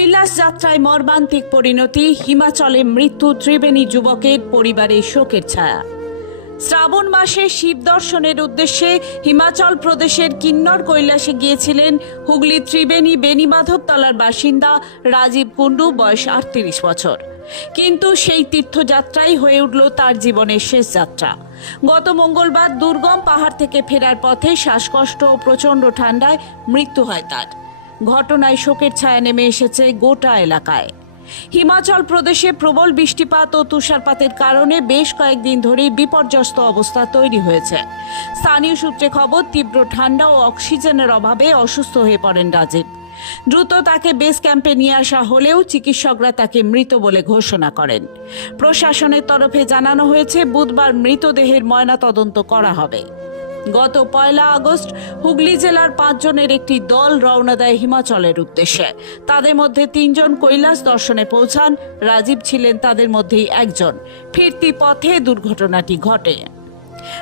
কৈলাস যাত্রায় মর্মান্তিক পরিণতি, হিমাচলে মৃত্যু ত্রিবেণী যুবকের পরিবারের শোকের ছায়া। শ্রাবণ মাসে শিব দর্শনের উদ্দেশ্যে হিমাচল প্রদেশের কিন্নর কৈলাসে গিয়েছিলেন হুগলি ত্রিবেণী বেণীমাধবতলার বাসিন্দা রাজীব কুণ্ডু, বয়স আটত্রিশ বছর। কিন্তু সেই তীর্থযাত্রাই হয়ে উঠল তার জীবনের শেষ যাত্রা। গত মঙ্গলবার দুর্গম পাহাড় থেকে ফেরার পথে শ্বাসকষ্ট ও প্রচণ্ড ঠান্ডায় মৃত্যু হয় তার। ঘটনায় শোকের ছায়া নেমে এসেছে গোটা এলাকায়। হিমাচল প্রদেশে প্রবল বৃষ্টিপাত ও তুষারপাতের কারণে বেশ কয়েকদিন ধরেই বিপর্যস্ত অবস্থা তৈরি হয়েছে। স্থানীয় সূত্রে খবর, তীব্র ঠান্ডা ও অক্সিজেনের অভাবে অসুস্থ হয়ে পড়েন রাজীব। দ্রুত তাকে বেস ক্যাম্পে নিয়ে আসা হলেও চিকিৎসকরা তাকে মৃত বলে ঘোষণা করেন। প্রশাসনের তরফে জানানো হয়েছে, বুধবার মৃতদেহের ময়নাতদন্ত করা হবে। গত পয়লা আগস্ট হুগলি জেলার পাঁচজনের একটি দল রওনা দেয় হিমাচলের উদ্দেশ্যে। তাদের মধ্যে তিনজন কৈলাস দর্শনে পৌঁছান, রাজীব ছিলেন তাদের মধ্যেই একজন। ফিরতি পথে দুর্ঘটনাটি ঘটে।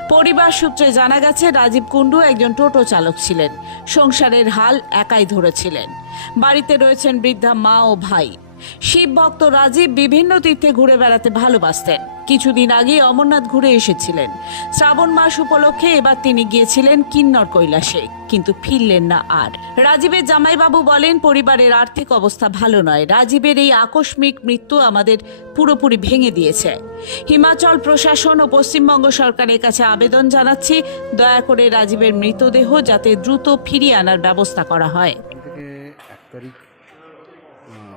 পরিবার সূত্রে জানা গেছে, রাজীব কুণ্ডু একজন টোটো চালক ছিলেন। সংসারের হাল একাই ধরেছিলেন। বাড়িতে রয়েছেন বৃদ্ধা মা ও ভাই। শিব ভক্ত রাজীব বিভিন্ন তীর্থে ঘুরে বেড়াতে ভালোবাসতেন। কিছুদিন আগে অমরনাথ ঘুরে এসেছিলেন। শ্রাবণ মাস উপলক্ষে এবার তিনি গিয়েছিলেন কিন্নর কৈলাসে, কিন্তু ফিরলেন না আর। রাজীবের জামাইবাবু বলেন, পরিবারের আর্থিক অবস্থা ভালো নয়। রাজীবের এই আকস্মিক মৃত্যু আমাদের পুরোপুরি ভেঙে দিয়েছে। হিমাচল প্রশাসন ও পশ্চিমবঙ্গ সরকারের কাছে আবেদন জানাচ্ছি, দয়া করে রাজীবের মৃতদেহ যাতে দ্রুত ফিরিয়ে আনার ব্যবস্থা করা হয়।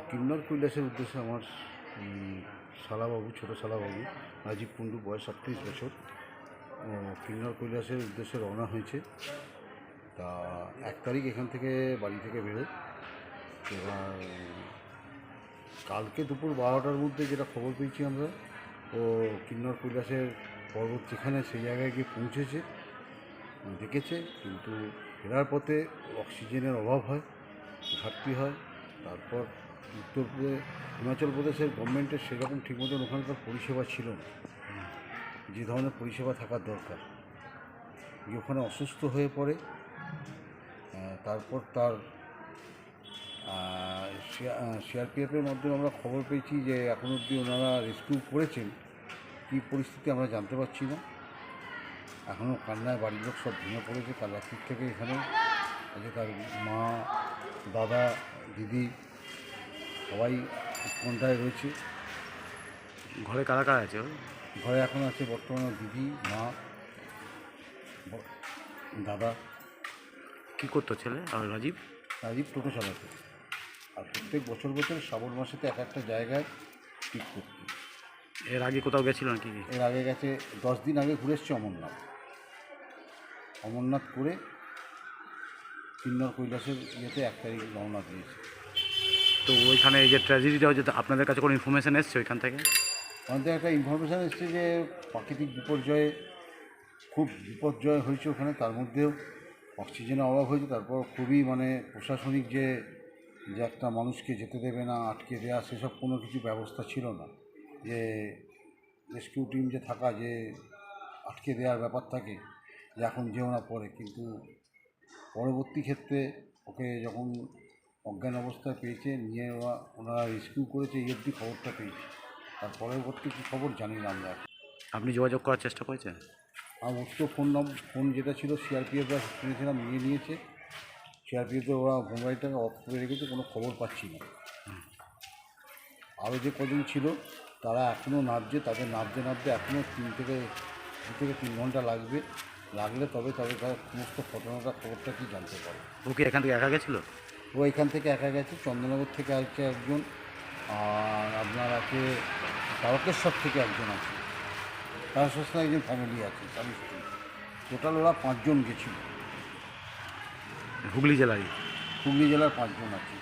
কিন্নর কৈলাসের উদ্দেশ্যে আমার শালাবাবু, ছোটো শালাবাবু, রাজীব কুণ্ডু, বয়স আটত্রিশ বছর। কিন্নর কৈলাসের উদ্দেশ্যে রওনা হয়েছে। তা এক তারিখ এখান থেকে বাড়ি থেকে বেরোয়। এবার, কালকে দুপুর বারোটার মধ্যে যেটা খবর পেয়েছি আমরা, ও কিন্নর কৈলাসের পর্বত যেখানে সেই জায়গায় গিয়ে পৌঁছেছে দেখেছে। কিন্তু ফেরার পথে অক্সিজেনের অভাব হয়, ঘাটতি হয়। তারপর উত্তর প্রদেশ হিমাচল প্রদেশের গভর্নমেন্টের সেরকম ঠিক মতন ওখানকার পরিষেবা ছিল না। যে ধরনের পরিষেবা থাকার দরকার। যে ওখানে অসুস্থ হয়ে পড়ে তারপর তার সিআরপিএফের মাধ্যমে আমরা খবর পেয়েছি যে এখন অবধি ওনারা রেস্কিউ করেছেন। কী পরিস্থিতি আমরা জানতে পারছি না। এখনও কান্নায় বাড়ির লোক সব ভেঙে পড়েছে। কাল রাত্রির থেকে এখানে আজকে তার মা, দাদা, দিদি সবাই উৎকণ্ঠায় রয়েছে? ঘরে কারা কারা আছে? ঘরে এখন আছে বর্তমানে দিদি মা দাদা। কি করতো ছেলে? আর রাজীব? রাজীব টোটো চালাতো। আর প্রত্যেক বছর বছর শ্রাবণ মাসেতে এক একটা জায়গায় ঠিক করতো। এর আগে কোথাও গেছিল নাকি? এর আগে গেছে দশ দিন আগে ঘুরে এসছে অমরনাথ। অমরনাথ করে কিন্নর কৈলাসের ইয়েতে এক তারিখ রওনা দিয়েছে। তো ওইখানে এই যে ট্র্যাজেডিটা হচ্ছে তো আপনাদের কাছে কোনো ইনফরমেশন এসছে ওইখান থেকে? আমাদের একটা ইনফরমেশান এসছে যে প্রাকৃতিক বিপর্যয়ে, খুব বিপর্যয় হয়েছে ওখানে, তার মধ্যেও অক্সিজেনের অভাব হয়েছে, তারপর খুবই মানে প্রশাসনিক যে যে একটা মানুষকে যেতে দেবে না, আটকে দেওয়া সেসব কোনো কিছু ব্যবস্থা ছিল না। যে রেস্কিউ টিম যে থাকা, যে আটকে দেওয়ার ব্যাপার থাকে, যে এখন যেও না পড়ে কিন্তু পরবর্তী ক্ষেত্রে ওকে যখন অজ্ঞান অবস্থায় পেয়েছে নিয়ে ওরা ওনারা রেস্কিউ করেছে এই অবধি খবরটা পেয়েছে। তার পরবর্তী কী খবর জানি না আমরা। আপনি যোগাযোগ করার চেষ্টা করেছেন? আর ওর তো ফোন নম্বর ফোন যেটা ছিল সিআরপিএফরা শুনেছিলাম নিয়ে নিয়েছে। সিআরপিএফে ওরা মোবাইলটাকে অফ করে রেখেছে কোনো খবর পাচ্ছি না। আরও যে কজন ছিল তারা এখনও নামছে তাদের নামতে নামতে এখনও তিন থেকে দু থেকে তিন ঘণ্টা লাগবে। লাগলে তবে তবে তারা সমস্ত ঘটনাটা খবরটা কি জানতে পারে ও কি এখান থেকে একা গেছিল? ও এখান থেকে একা গেছে চন্দ্রনগর থেকে আছে একজন আর আপনার আছে তারকেশ্বর থেকে একজন আছে। তারকেশ্বর একজন ফ্যামিলি আছে স্বামী স্ত্রী টোটাল ওরা পাঁচজন গেছিল। হুগলি জেলায়? হুগলি জেলার পাঁচজন আছে।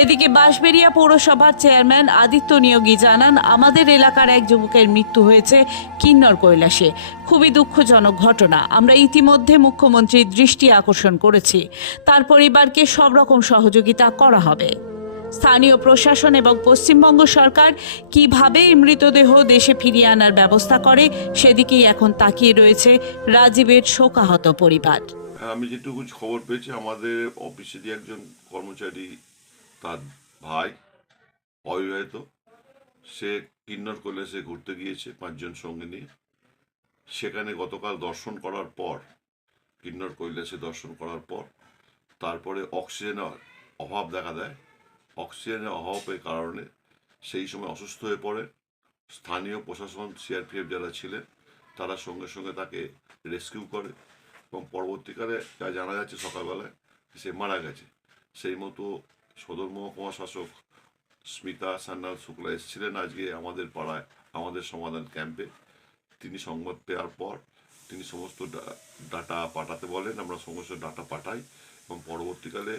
এদিকে বাঁশবেড়িয়া পৌরসভার চেয়ারম্যান আদিত্য নিয়োগী জানান, আমাদের এলাকার এক যুবকের মৃত্যু হয়েছে কিন্নর কৈলাসে। খুবই দুঃখজনক ঘটনা। আমরা ইতিমধ্যে মুখ্যমন্ত্রীর দৃষ্টি আকর্ষণ করেছি। তার পরিবারকে সব রকম সহযোগিতা করা হবে। স্থানীয় প্রশাসন এবং পশ্চিমবঙ্গ সরকার কীভাবে এই মৃতদেহ দেশে ফিরিয়ে আনার ব্যবস্থা করে, সেদিকেই এখন তাকিয়ে রয়েছে রাজীবের শোকাহত পরিবার। আমি যেটুকু খবর পেয়েছি, আমাদের অফিসেরই একজন কর্মচারী তার ভাই, অবিবাহিত। সে কিন্নর কৈলাসে ঘুরতে গিয়েছে পাঁচজন সঙ্গে নিয়ে। সেখানে গতকাল দর্শন করার পর, কিন্নর কৈলাসে দর্শন করার পর, তারপরে অক্সিজেনের অভাব দেখা দেয়। অক্সিজেনের অভাবের কারণে সেই সময় অসুস্থ হয়ে পড়ে। স্থানীয় প্রশাসন, সিআরপিএফ যারা ছিলেন, তারা সঙ্গে সঙ্গে তাকে রেস্কিউ করে এবং পরবর্তীকালে যা জানা যাচ্ছে সকালবেলায়, সে মারা গেছে। সেই মতো সদর মহকুমা শাসক স্মিতা সান্যাল শুক্লা এসেছিলেন আজকে আমাদের পাড়ায়, আমাদের সমাধান ক্যাম্পে তিনি সংবাদ পাওয়ার পর তিনি সমস্ত ডাটা পাঠাতে বলেন, আমরা সমস্ত ডাটা পাঠাই এবং পরবর্তীকালে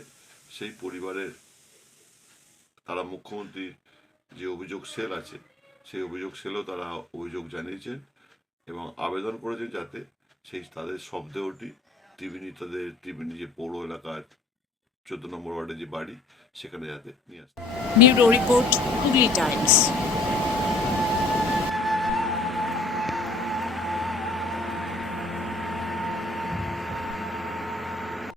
সেই পরিবারের তারা মুখ্যমন্ত্রীর যে অভিযোগ সেল আছে, সেই অভিযোগ সেলও তারা অভিযোগ জানিয়েছেন এবং আবেদন করেছেন যাতে সেই তাদের শবদেহটি ত্রিবেণী তাদের ত্রিবেণী যে পৌর এলাকার চোদ্দ নম্বর ওয়ার্ডে যে বাড়ি সেখানে যাতে নিয়ে আসতে। Bureau report Hooghly Times.